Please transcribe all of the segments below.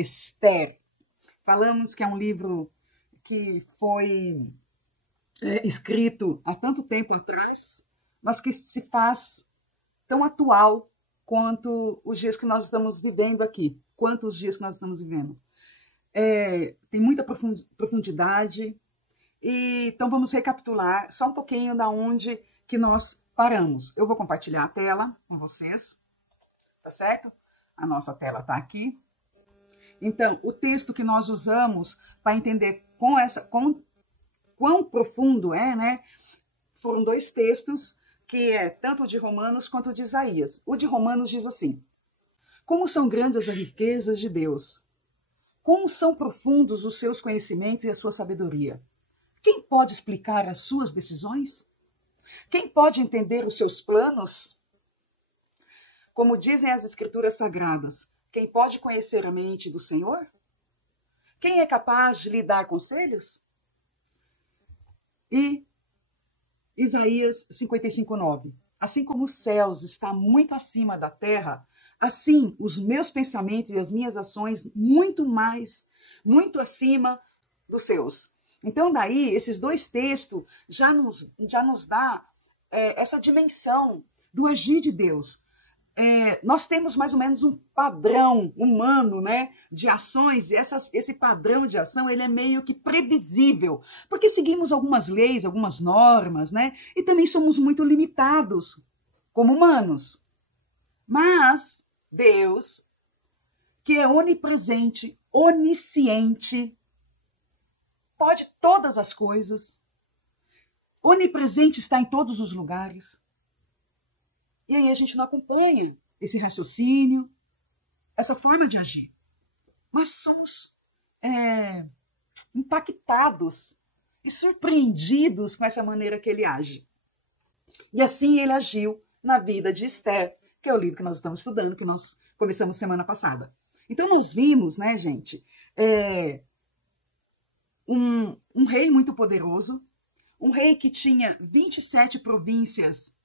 Esther. Falamos que é um livro que foi escrito há tanto tempo atrás, mas que se faz tão atual quanto os dias que nós estamos vivendo aqui. Quantos dias que nós estamos vivendo. Tem muita profundidade. Então vamos recapitular só um pouquinho da onde que nós paramos. Eu vou compartilhar a tela com vocês, tá certo? A nossa tela está aqui. Então, o texto que nós usamos para entender quão profundo é, né? Foram dois textos, que é tanto de Romanos quanto de Isaías. O de Romanos diz assim: como são grandes as riquezas de Deus, como são profundos os seus conhecimentos e a sua sabedoria. Quem pode explicar as suas decisões? Quem pode entender os seus planos? Como dizem as Escrituras Sagradas, quem pode conhecer a mente do Senhor? Quem é capaz de lhe dar conselhos? E Isaías 55:9. Assim como os céus estão muito acima da terra, assim os meus pensamentos e as minhas ações muito acima dos seus. Então, daí, esses dois textos já nos dá essa dimensão do agir de Deus. Nós temos mais ou menos um padrão humano, né, de ações, e esse padrão de ação ele é meio que previsível, porque seguimos algumas leis, algumas normas, né, e também somos muito limitados como humanos. Mas Deus, que é onipresente, onisciente, pode todas as coisas, onipresente, está em todos os lugares. E aí a gente não acompanha esse raciocínio, essa forma de agir. Mas somos impactados e surpreendidos com essa maneira que ele age. E assim ele agiu na vida de Esther, que é o livro que nós estamos estudando, que nós começamos semana passada. Então nós vimos, né, gente, um rei muito poderoso, um rei que tinha 27 províncias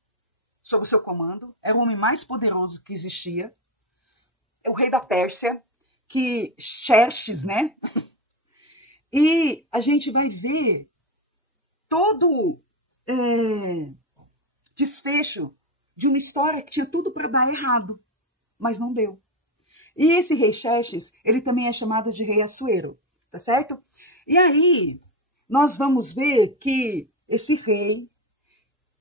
sob o seu comando, era o homem mais poderoso que existia, é o rei da Pérsia, que Xerxes, né? E a gente vai ver todo desfecho de uma história que tinha tudo para dar errado, mas não deu. E esse rei Xerxes, ele também é chamado de rei Assuero, tá certo? E aí, nós vamos ver que esse rei,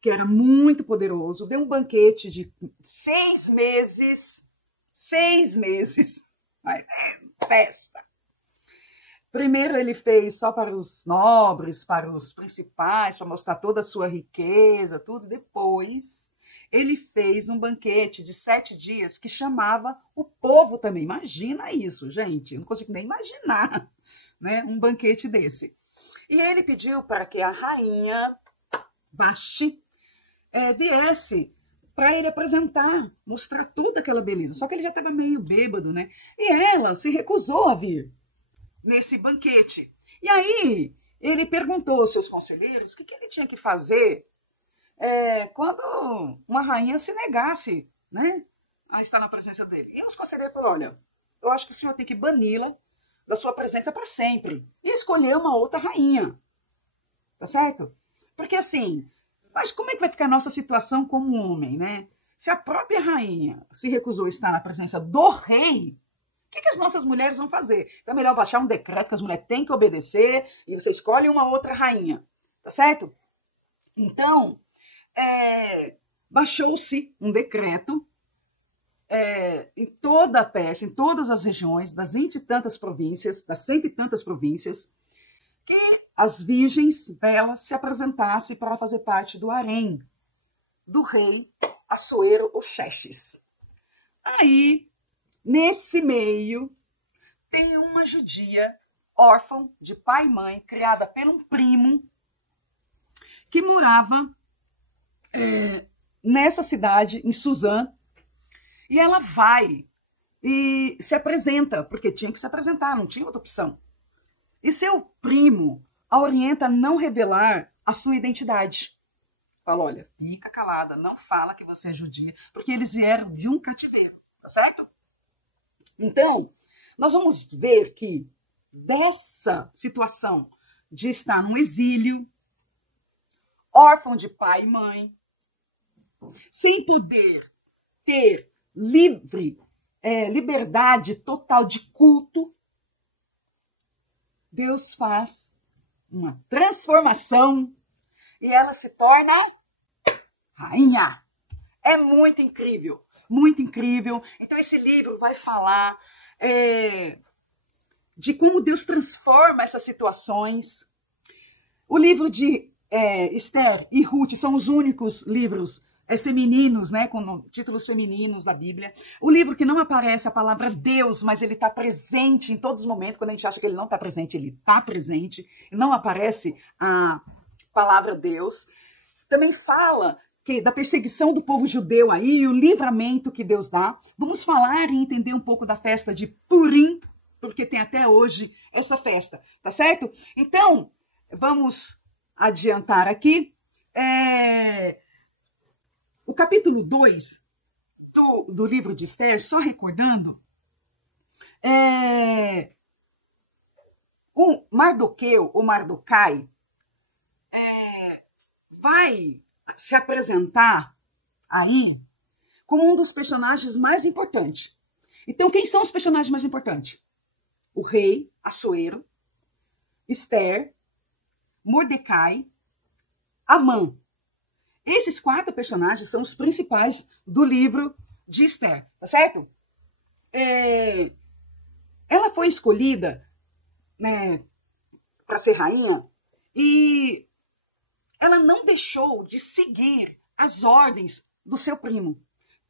que era muito poderoso, deu um banquete de 6 meses, festa. Primeiro ele fez só para os nobres, para os principais, para mostrar toda a sua riqueza, tudo. Depois ele fez um banquete de 7 dias que chamava o povo também. Imagina isso, gente, eu não consigo nem imaginar, né, um banquete desse. E ele pediu para que a rainha Vasti viesse para ele apresentar, mostrar toda aquela beleza. Só que ele já estava meio bêbado, né? E ela se recusou a vir nesse banquete. E aí ele perguntou aos seus conselheiros o que ele tinha que fazer quando uma rainha se negasse, né, a estar na presença dele. E os conselheiros falaram: olha, eu acho que o senhor tem que bani-la da sua presença para sempre e escolher uma outra rainha. Tá certo? Porque assim, mas como é que vai ficar a nossa situação como homem, né? Se a própria rainha se recusou a estar na presença do rei, o que as nossas mulheres vão fazer? Então é melhor baixar um decreto que as mulheres têm que obedecer e você escolhe uma outra rainha, tá certo? Então, baixou-se um decreto em toda a Pérsia, em todas as regiões, das 20 e tantas províncias, das 100 e tantas províncias, que as virgens delas se apresentassem para fazer parte do harém do rei Assuero ou Xerxes. Aí, nesse meio, tem uma judia órfã de pai e mãe, criada por um primo, que morava nessa cidade, em Suzã, e ela vai e se apresenta, porque tinha que se apresentar, não tinha outra opção. E seu primo a orienta a não revelar a sua identidade. Fala: olha, fica calada, não fala que você é judia, porque eles vieram de um cativeiro, tá certo? Então, nós vamos ver que dessa situação de estar num exílio, órfão de pai e mãe, sem poder ter liberdade total de culto, Deus faz uma transformação e ela se torna rainha. É muito incrível, muito incrível. Então esse livro vai falar de como Deus transforma essas situações. O livro de Esther e Ruth são os únicos livros femininos, né, com títulos femininos da Bíblia. O livro que não aparece a palavra Deus, mas ele está presente em todos os momentos. Quando a gente acha que ele não está presente, ele está presente. E não aparece a palavra Deus. Também fala da perseguição do povo judeu aí, o livramento que Deus dá. Vamos falar e entender um pouco da festa de Purim, porque tem até hoje essa festa, tá certo? Então, vamos adiantar aqui. O capítulo 2 do livro de Esther, só recordando, o Mardoqueu, ou Mardocai, vai se apresentar aí como um dos personagens mais importantes. Então, quem são os personagens mais importantes? O rei Assuero, Esther, Mordecai, Amã. Esses 4 personagens são os principais do livro de Esther, tá certo? Ela foi escolhida, né, para ser rainha e ela não deixou de seguir as ordens do seu primo.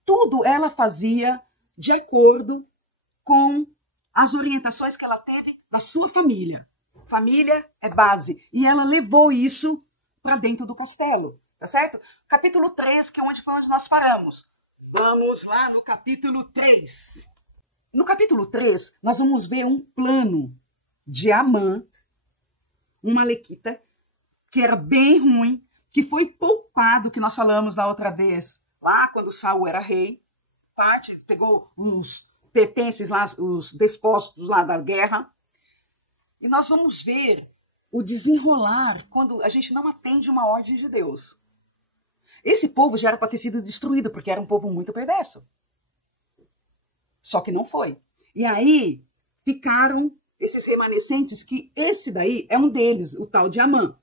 Tudo ela fazia de acordo com as orientações que ela teve da sua família. Família é base. E ela levou isso para dentro do castelo. Tá certo? Capítulo 3, que é onde nós paramos. Vamos lá no capítulo 3. No capítulo 3, nós vamos ver um plano de Amã, um malequita, que era bem ruim, que foi poupado, que nós falamos da outra vez, lá quando Saul era rei. Pegou uns pertences lá, os despósitos lá da guerra. E nós vamos ver o desenrolar quando a gente não atende uma ordem de Deus. Esse povo já era para ter sido destruído, porque era um povo muito perverso. Só que não foi. E aí ficaram esses remanescentes, que esse daí é um deles, o tal de Amã.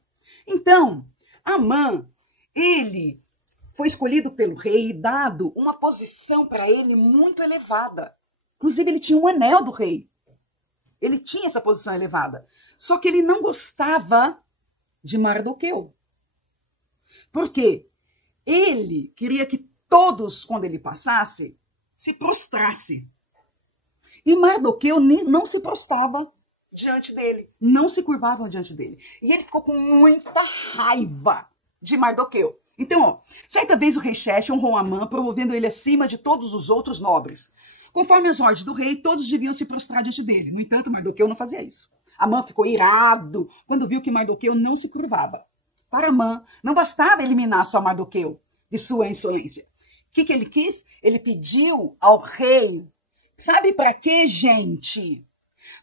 Então, Amã, ele foi escolhido pelo rei e dado uma posição para ele muito elevada. Inclusive, ele tinha um anel do rei. Ele tinha essa posição elevada. Só que ele não gostava de Mardoqueu. Por quê? Ele queria que todos, quando ele passasse, se prostrassem. E Mardoqueu não se prostrava diante dele. Não se curvavam diante dele. E ele ficou com muita raiva de Mardoqueu. Então, ó, certa vez o rei Xerxes honrou Amã, promovendo ele acima de todos os outros nobres. Conforme as ordens do rei, todos deviam se prostrar diante dele. No entanto, Mardoqueu não fazia isso. Amã ficou irado quando viu que Mardoqueu não se curvava. Para Amã, não bastava eliminar só Mardoqueu de sua insolência. O que ele quis? Ele pediu ao rei, sabe para quê, gente?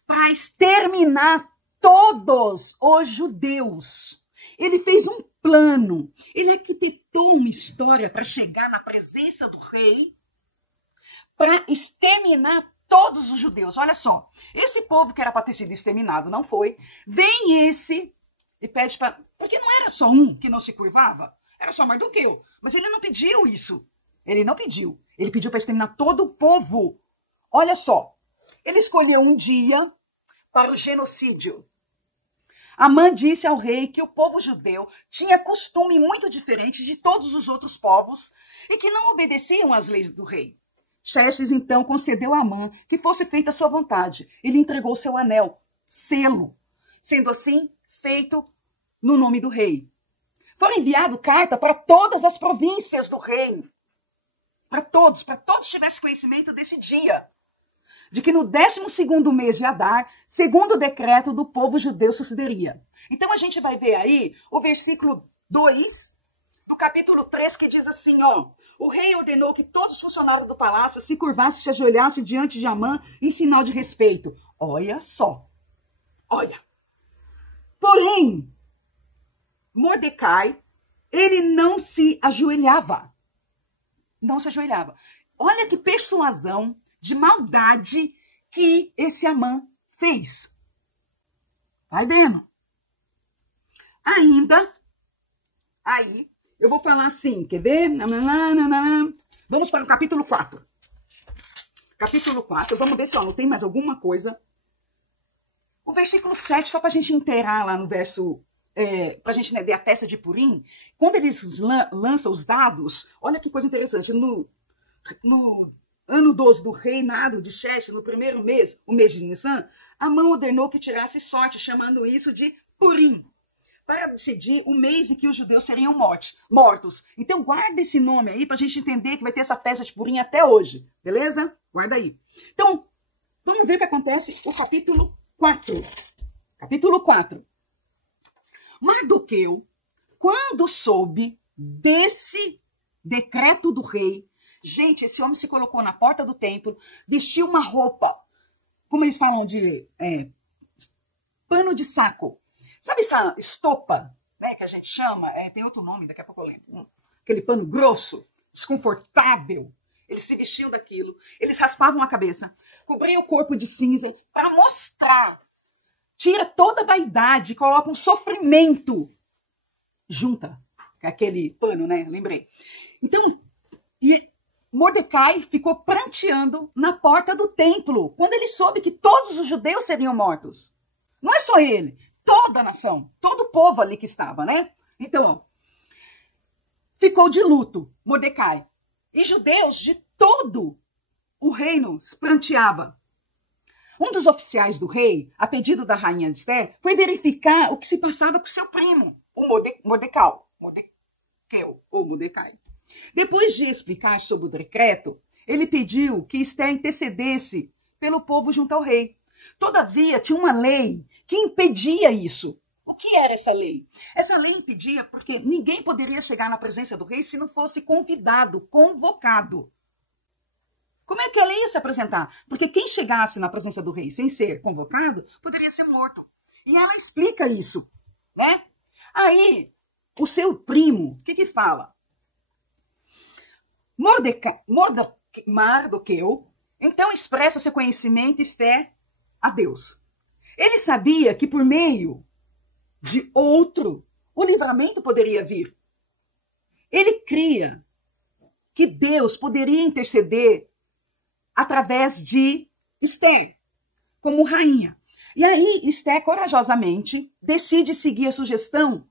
Para exterminar todos os judeus. Ele fez um plano, ele arquitetou uma história para chegar na presença do rei, para exterminar todos os judeus. Olha só, esse povo que era para ter sido exterminado não foi. Vem esse e pede para... Porque não era só um que não se curvava, era só Mardoqueu. Mas ele não pediu isso. Ele não pediu. Ele pediu para exterminar todo o povo. Olha só, ele escolheu um dia para o genocídio. Amã disse ao rei que o povo judeu tinha costume muito diferente de todos os outros povos e que não obedeciam às leis do rei. Xerxes, então, concedeu a Amã que fosse feita a sua vontade. Ele entregou seu anel, selo, sendo assim feito no nome do rei. Foi enviado carta para todas as províncias do reino, para todos tivessem conhecimento desse dia, de que no 12º mês de Adar, segundo o decreto do povo judeu, sucederia. Então a gente vai ver aí o versículo 2 do capítulo 3, que diz assim, ó: O rei ordenou que todos os funcionários do palácio se curvassem e se ajoelhassem diante de Amã em sinal de respeito. Olha só. Olha. Porém, Mordecai, ele não se ajoelhava. Não se ajoelhava. Olha que persuasão de maldade que esse Amã fez. Vai vendo? Ainda, aí, eu vou falar assim, quer ver? Vamos para o capítulo 4. Capítulo 4, vamos ver se não tem mais alguma coisa. O versículo 7, só para a gente inteirar lá no verso, para a gente, né, ver a festa de Purim, quando eles lançam os dados, olha que coisa interessante, no ano 12 do reinado de Xerxes, no primeiro mês, o mês de Nissan, Amã ordenou que tirasse sorte, chamando isso de Purim, para decidir o mês em que os judeus seriam mortos. Então, guarda esse nome aí para a gente entender que vai ter essa festa de Purim até hoje, beleza? Guarda aí. Então, vamos ver o que acontece no capítulo 4. Capítulo 4. Mardoqueu, quando soube desse decreto do rei, gente, esse homem se colocou na porta do templo, vestiu uma roupa, como eles falam de pano de saco. Sabe essa estopa, né, que a gente chama? Tem outro nome, daqui a pouco eu lembro. Aquele pano grosso, desconfortável. Eles se vestiam daquilo, eles raspavam a cabeça, cobriam o corpo de cinza para mostrar. Tira toda a vaidade, coloca um sofrimento. Junta com aquele pano, né? Lembrei. Então, e Mordecai ficou pranteando na porta do templo, quando ele soube que todos os judeus seriam mortos. Não é só ele. Toda a nação, todo o povo ali que estava, né? Então, ficou de luto, Mordecai. E judeus de todo o reino pranteava. Um dos oficiais do rei, a pedido da rainha Esther, foi verificar o que se passava com seu primo, o Mordecai. Depois de explicar sobre o decreto, ele pediu que Esther intercedesse pelo povo junto ao rei. Todavia, tinha uma lei que impedia isso. O que era essa lei? Essa lei impedia porque ninguém poderia chegar na presença do rei se não fosse convidado, convocado. Como é que a lei ia se apresentar? Porque quem chegasse na presença do rei sem ser convocado, poderia ser morto. E ela explica isso, né? Aí, o seu primo, o que fala? Mardoqueu, então expressa seu conhecimento e fé a Deus. Ele sabia que por meio de outro, o livramento poderia vir. Ele cria que Deus poderia interceder através de Esther, como rainha. E aí, Esther, corajosamente, decide seguir a sugestão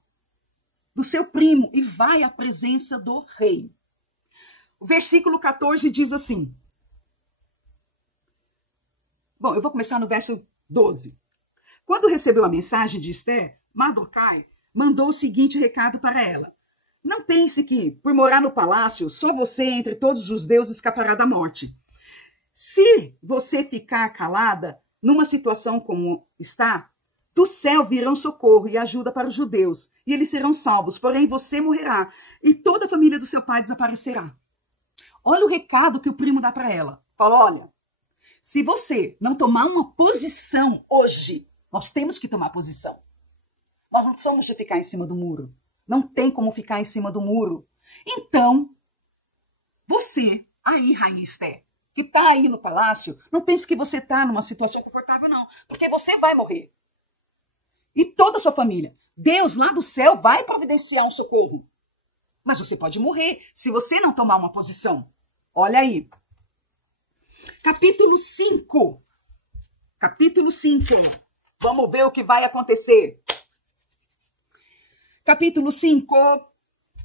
do seu primo e vai à presença do rei. O versículo 14 diz assim. Bom, eu vou começar no verso 12. Quando recebeu a mensagem de Esther, Mordecai mandou o seguinte recado para ela. Não pense que, por morar no palácio, só você entre todos os deuses escapará da morte. Se você ficar calada numa situação como está, do céu virão socorro e ajuda para os judeus, e eles serão salvos, porém você morrerá, e toda a família do seu pai desaparecerá. Olha o recado que o primo dá para ela. Fala, olha, se você não tomar uma posição hoje, nós temos que tomar posição. Nós não somos de ficar em cima do muro. Não tem como ficar em cima do muro. Então, você, aí, Rainha Esther, que está aí no palácio, não pense que você está numa situação confortável, não. Porque você vai morrer. E toda a sua família. Deus lá do céu vai providenciar um socorro. Mas você pode morrer se você não tomar uma posição. Olha aí. Capítulo 5. Capítulo 5. Vamos ver o que vai acontecer. Capítulo 5.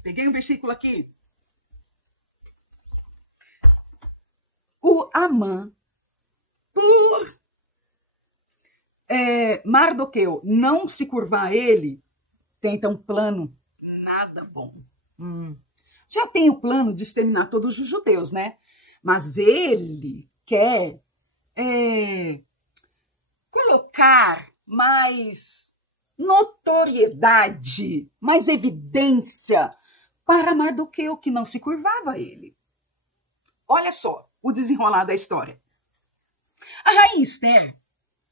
Peguei um versículo aqui. O Amã, por Mardoqueu não se curvar a ele, tenta um plano nada bom. Já tem o plano de exterminar todos os judeus, né? Mas ele quer colocar mais notoriedade, mais evidência para Mardoqueu, que não se curvava a ele. Olha só o desenrolar da história. A rainha Esther,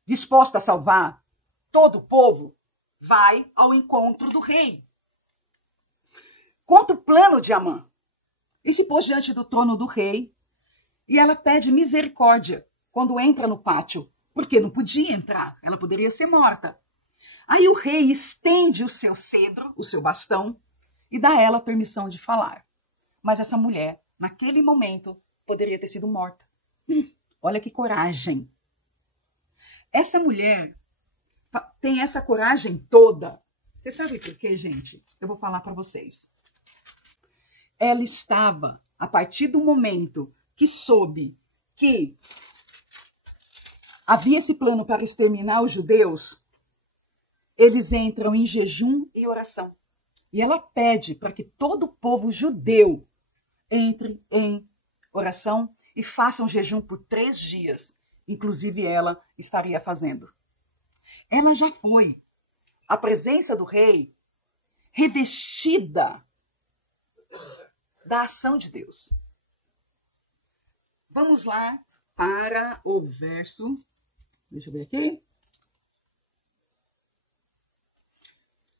disposta a salvar todo o povo, vai ao encontro do rei. Conta o plano de Amã. E se pôs diante do trono do rei e ela pede misericórdia quando entra no pátio, porque não podia entrar, ela poderia ser morta. Aí o rei estende o seu cedro, o seu bastão, e dá a ela permissão de falar. Mas essa mulher, naquele momento, poderia ter sido morta. Olha que coragem. Essa mulher tem essa coragem toda. Você sabe por quê, gente? Eu vou falar para vocês. Ela estava, a partir do momento que soube que havia esse plano para exterminar os judeus, eles entram em jejum e oração. E ela pede para que todo o povo judeu entre em oração e faça um jejum por 3 dias. Inclusive ela estaria fazendo. Ela já foi à presença do rei revestida da ação de Deus. Vamos lá para o verso. Deixa eu ver aqui.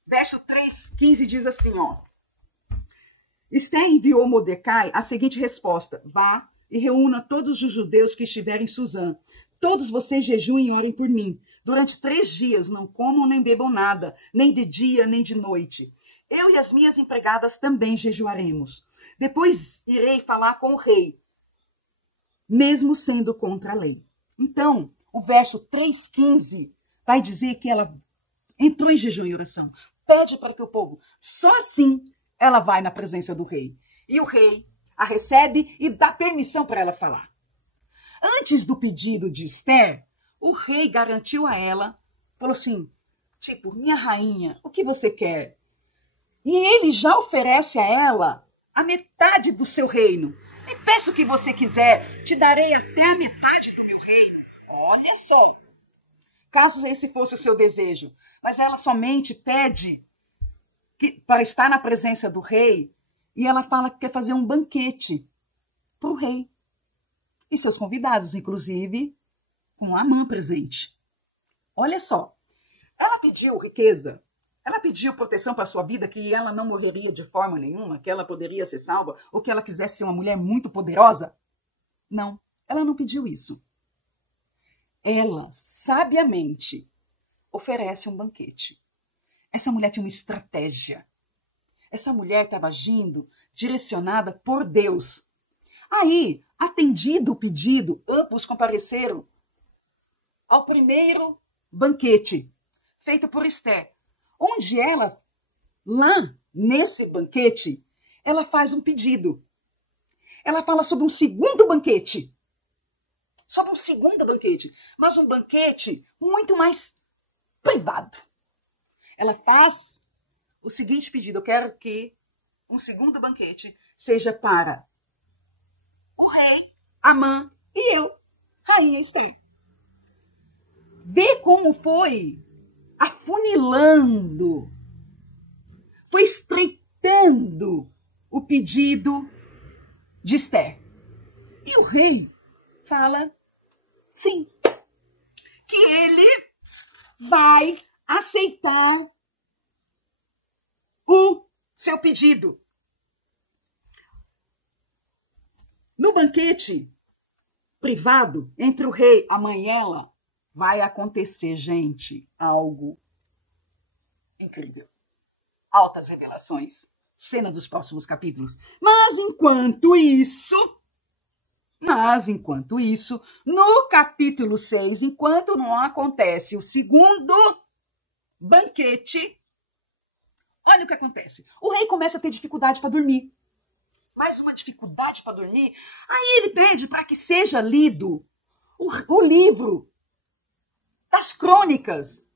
Verso 3:15 diz assim, ó. Esther enviou a Mordecai a seguinte resposta: vá e reúna todos os judeus que estiverem em Suzã. Todos vocês jejuem e orem por mim. Durante 3 dias não comam nem bebam nada, nem de dia nem de noite. Eu e as minhas empregadas também jejuaremos. Depois irei falar com o rei, mesmo sendo contra a lei. Então, o verso 3:15 vai dizer que ela entrou em jejum e oração. Pede para que o povo, só assim ela vai na presença do rei. E o rei a recebe e dá permissão para ela falar. Antes do pedido de Esther, o rei garantiu a ela, falou assim, tipo, minha rainha, o que você quer? E ele já oferece a ela a metade do seu reino. Me peça o que você quiser, te darei até a metade do meu reino. Olha só. Caso esse fosse o seu desejo. Mas ela somente pede para estar na presença do rei e ela fala que quer fazer um banquete para o rei. E seus convidados, inclusive, com Amã presente. Olha só. Ela pediu riqueza. Ela pediu proteção para a sua vida, que ela não morreria de forma nenhuma, que ela poderia ser salva, ou que ela quisesse ser uma mulher muito poderosa. Não, ela não pediu isso. Ela, sabiamente, oferece um banquete. Essa mulher tinha uma estratégia. Essa mulher estava agindo direcionada por Deus. Aí, atendido o pedido, ambos compareceram ao primeiro banquete, feito por Esther, onde ela, lá nesse banquete, ela faz um pedido. Ela fala sobre um segundo banquete. Sobre um segundo banquete, mas um banquete muito mais privado. Ela faz o seguinte pedido: eu quero que um segundo banquete seja para o rei, Amã e eu, rainha Esther. Vê como foi afunilando, foi estreitando o pedido de Esther. E o rei fala sim, que ele vai aceitar o seu pedido. No banquete privado entre o rei, Amã e ela, vai acontecer, gente, algo incrível. Altas revelações, cena dos próximos capítulos. Mas enquanto isso, no capítulo 6, enquanto não acontece o segundo banquete, olha o que acontece. O rei começa a ter dificuldade para dormir. Mais uma dificuldade para dormir. Aí ele pede para que seja lido o livro das crônicas.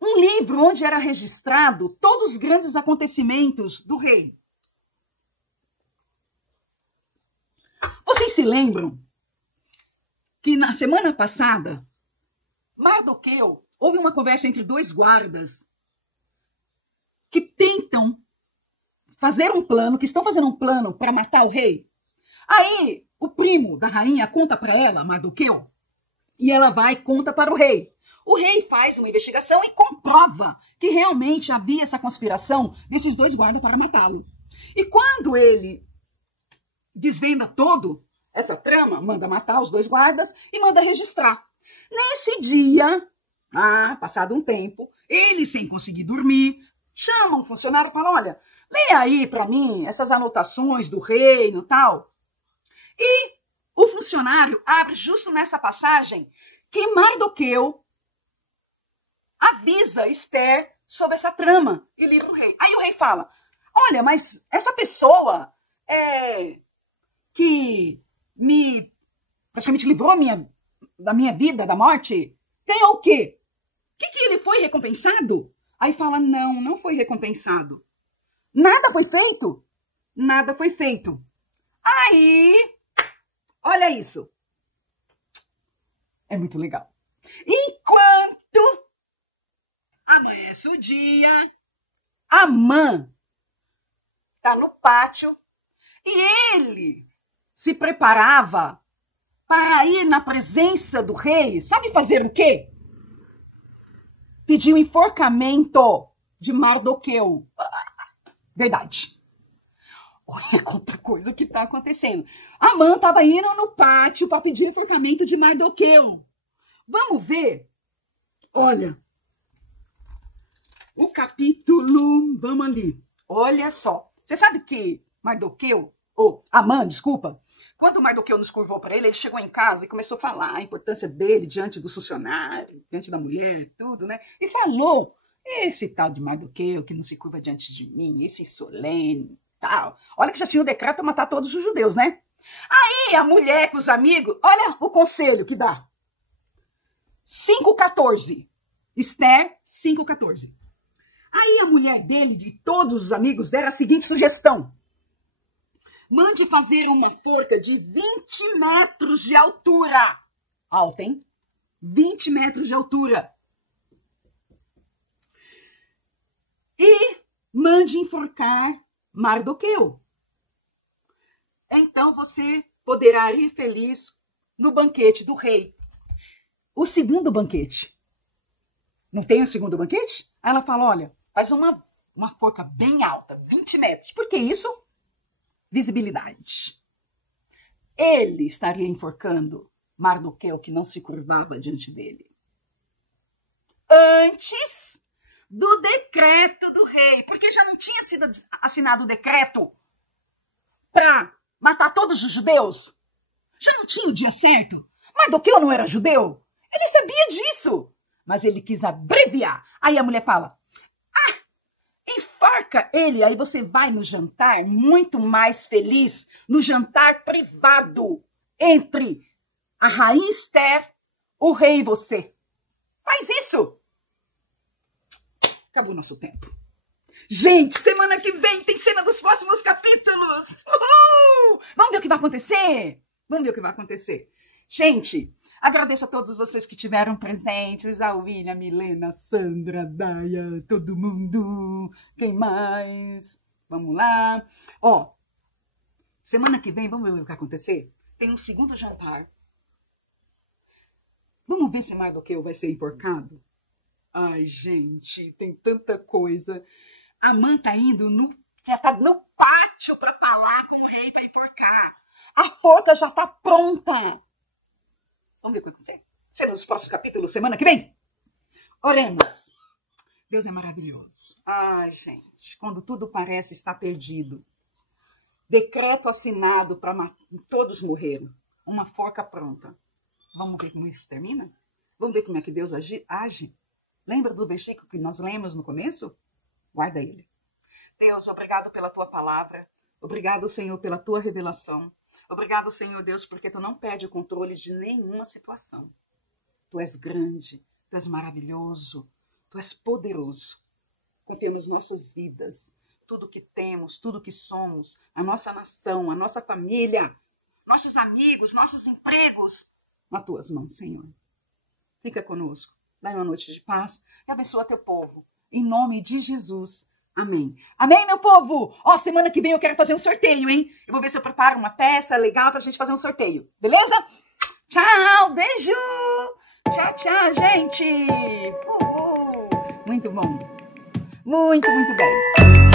Um livro onde era registrado todos os grandes acontecimentos do rei. Vocês se lembram que na semana passada, Mardoqueu, houve uma conversa entre 2 guardas que tentam fazer um plano, que estão fazendo um plano para matar o rei. Aí, o primo da rainha conta para ela, Mardoqueu, e ela vai e conta para o rei. O rei faz uma investigação e comprova que realmente havia essa conspiração desses dois guardas para matá-lo. E quando ele desvenda todo essa trama, manda matar os dois guardas e manda registrar. Nesse dia, passado um tempo, ele, sem conseguir dormir, chama um funcionário e fala, olha, leia aí para mim essas anotações do reino e tal. E o funcionário abre justo nessa passagem que Mardoqueu avisa Esther sobre essa trama e livra o rei. Aí o rei fala, olha, mas essa pessoa que me praticamente livrou da minha vida, da morte, ganhou o quê? Que ele foi recompensado? Aí fala, não foi recompensado. Nada foi feito? Nada foi feito. Aí, olha isso. É muito legal. Enquanto amanhece o dia, Amã está no pátio e ele se preparava para ir na presença do rei. Sabe fazer o quê? Pedir o enforcamento de Mardoqueu. Verdade. Olha quanta coisa que está acontecendo. Amã estava indo no pátio para pedir enforcamento de Mardoqueu. Vamos ver? Olha, o capítulo, vamos ali. Olha só. Você sabe que Amã, desculpa, quando Mardoqueu nos curvou para ele chegou em casa e começou a falar a importância dele diante do funcionário, diante da mulher, tudo, né? E falou, esse tal de Mardoqueu que não se curva diante de mim, esse solene, tal. Olha que já tinha o decreto para matar todos os judeus, né? Aí a mulher com os amigos, olha o conselho que dá. 5,14. Esther 5,14. Aí a mulher dele e todos os amigos deram a seguinte sugestão. Mande fazer uma forca de 20 metros de altura. Alta, hein? 20 metros de altura. E mande enforcar Mardoqueu. Então você poderá ir feliz no banquete do rei. O segundo banquete. Não tem o segundo banquete? Aí ela fala, olha, faz uma forca bem alta, 20 metros. Por que isso? Visibilidade. Ele estaria enforcando Mardoqueu, que não se curvava diante dele. Antes do decreto do rei, porque já não tinha sido assinado o decreto para matar todos os judeus. Já não tinha o dia certo. Mardoqueu não era judeu. Ele sabia disso, mas ele quis abreviar. Aí a mulher fala, enforca ele, aí você vai no jantar muito mais feliz, no jantar privado, entre a rainha Esther, o rei e você. Faz isso. Acabou o nosso tempo. Gente, semana que vem tem cena dos próximos capítulos. Uhul! Vamos ver o que vai acontecer? Vamos ver o que vai acontecer. Gente, agradeço a todos vocês que tiveram presentes. A William, Milena, Sandra, Daya, todo mundo. Quem mais? Vamos lá. Ó, semana que vem, vamos ver o que vai acontecer? Tem um segundo jantar. Vamos ver se Mardoqueu vai ser enforcado? Ai, gente, tem tanta coisa. A Amã tá indo já tá no pátio para falar com o rei para enforcar. A forca já tá pronta. Vamos ver o que vai acontecer. Será nos próximos capítulos, semana que vem? Oremos. Deus é maravilhoso. Ai, gente, quando tudo parece estar perdido. Decreto assinado para todos morreram. Uma forca pronta. Vamos ver como isso termina? Vamos ver como é que Deus age? Lembra do versículo que nós lemos no começo? Guarda ele. Deus, obrigado pela tua palavra. Obrigado, Senhor, pela tua revelação. Obrigado, Senhor Deus, porque tu não perde o controle de nenhuma situação. Tu és grande, tu és maravilhoso, tu és poderoso. Confiamos nossas vidas, tudo que temos, tudo que somos, a nossa nação, a nossa família, nossos amigos, nossos empregos, nas tuas mãos, Senhor. Fica conosco. Dá uma noite de paz e abençoa teu povo. Em nome de Jesus. Amém. Amém, meu povo? Ó, semana que vem eu quero fazer um sorteio, hein? Eu vou ver se eu preparo uma peça legal pra gente fazer um sorteio. Beleza? Tchau, beijo! Tchau, tchau, gente! Muito bom. Muito, muito 10.